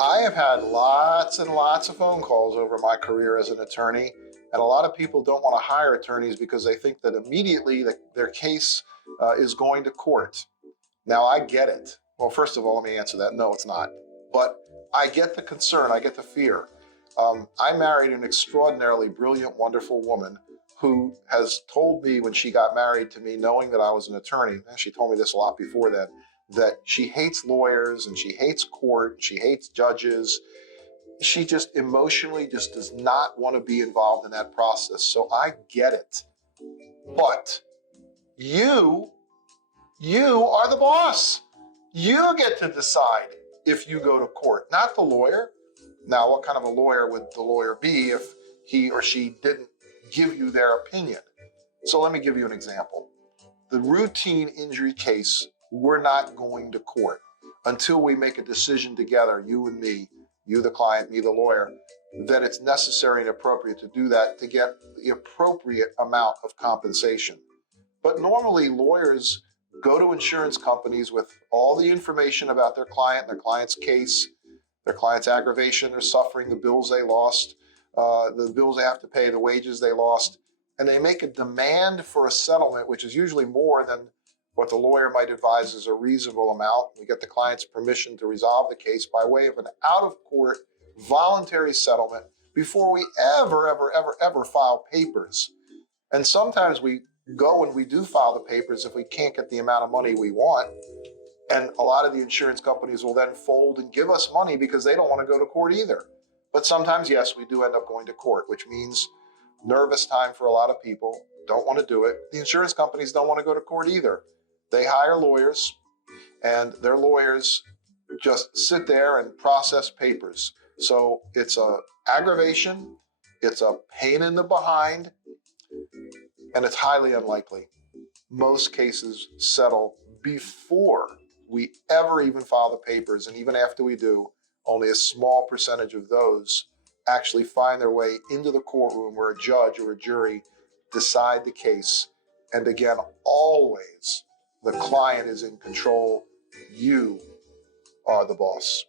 I have had lots and lots of phone calls over my career as an attorney, and a lot of people don't want to hire attorneys because they think that immediately their case is going to court. Now, I get it. Well, first of all, let me answer that. No, it's not. But I get the concern, I get the fear. I married an extraordinarily brilliant, wonderful woman who has told me when she got married to me, knowing that I was an attorney, and she told me this a lot before that she hates lawyers and she hates court, she hates judges. She just emotionally just does not want to be involved in that process. So I get it. But you you are the boss. You get to decide if you go to court, not the lawyer. Now, what kind of a lawyer would the lawyer be if he or she didn't give you their opinion? So let me give you an example. The routine injury case, we're not going to court until we make a decision together, you and me, you the client, me the lawyer, that it's necessary and appropriate to do that to get the appropriate amount of compensation. But normally lawyers go to insurance companies with all the information about their client, their client's case, their client's aggravation, their suffering, the bills they lost, the bills they have to pay, the wages they lost, and they make a demand for a settlement, which is usually more than what the lawyer might advise is a reasonable amount. We get the client's permission to resolve the case by way of an out-of-court voluntary settlement before we ever file papers. And sometimes we go and we do file the papers if we can't get the amount of money we want. And a lot of the insurance companies will then fold and give us money because they don't want to go to court either. But sometimes, yes, we do end up going to court, which means nervous time for a lot of people, don't want to do it. The insurance companies don't want to go to court either. They hire lawyers, and their lawyers just sit there and process papers. So it's a aggravation, it's a pain in the behind, and it's highly unlikely. Most cases settle before we ever even file the papers, and even after we do, only a small percentage of those actually find their way into the courtroom where a judge or a jury decide the case. And again, always the client is in control. You are the boss.